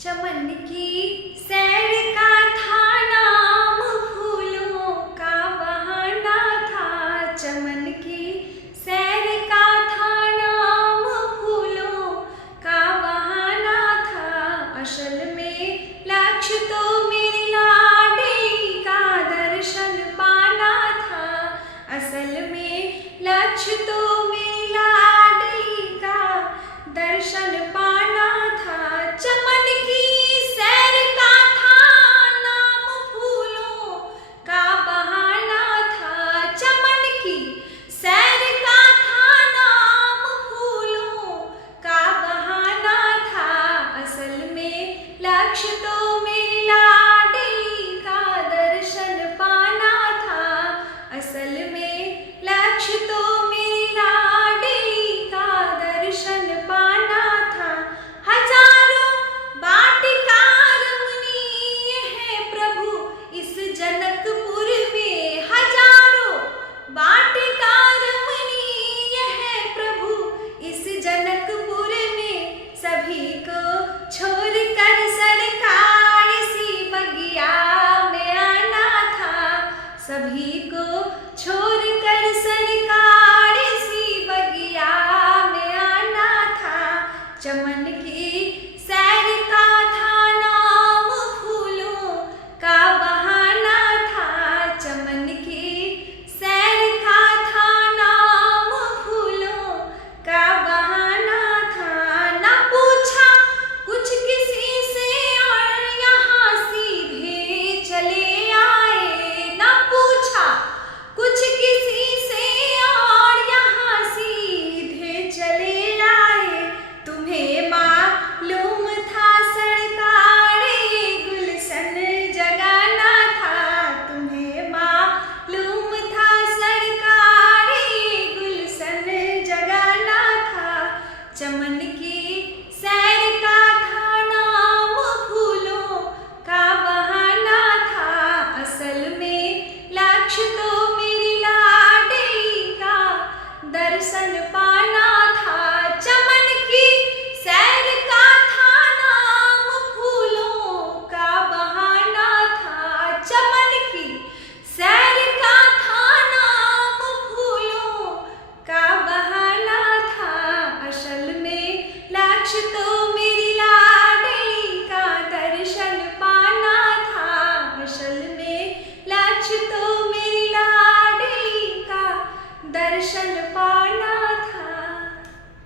चमन की सैर का था नाम, फूलों का बहाना था। चमन की सैर का था नाम, फूलों का बहाना था। असल में लक्ष्य तो मेरी लाडली का दर्शन पाना था। असल में लक्ष्य तो मेरी लाडली का दर्शन पाना था। चमन की सैर का था नाम, फूलों का बहाना था। चमन की सैर का था नाम, फूलों का बहाना था। असल में लक्ष्य तो मेरी लाडली का दर्शन पाना था। असल में लक्ष्य तो मेरी लाडली का दर्शन पाना था। हजारों वाटिका रमणीय है प्रभु इस जनकपुर में। हजारों वाटिका रमणीय है प्रभु इस जनकपुर में। सभी को छोड़कर सरकार सी बगिया में आना था। सभी को छोड़कर सरकार सी बगिया में आना था। चमन की सैर का था नाम, फूलों का बहाना था। चमन की सैर का था नाम, फूलों का बहाना था। न पूछा कुछ किसी से और यहाँ सीधे चले आए। न पूछा कुछ किसी से और यहाँ सीधे चले आए। तुम्हें मालूम था सरकार गुलशन जगाना था। तुम्हें मालूम था सरकार गुलशन जगाना था। चमन की सैर का था नाम, फूलों का बहाना था। असल में लक्ष्य तो मेरी लाडली का दर्शन पाना था। चमन की सैर का था नाम, फूलों का बहाना था। चमन की सैर का था नाम, फूलों का बहाना था। असल में लक्ष्य तो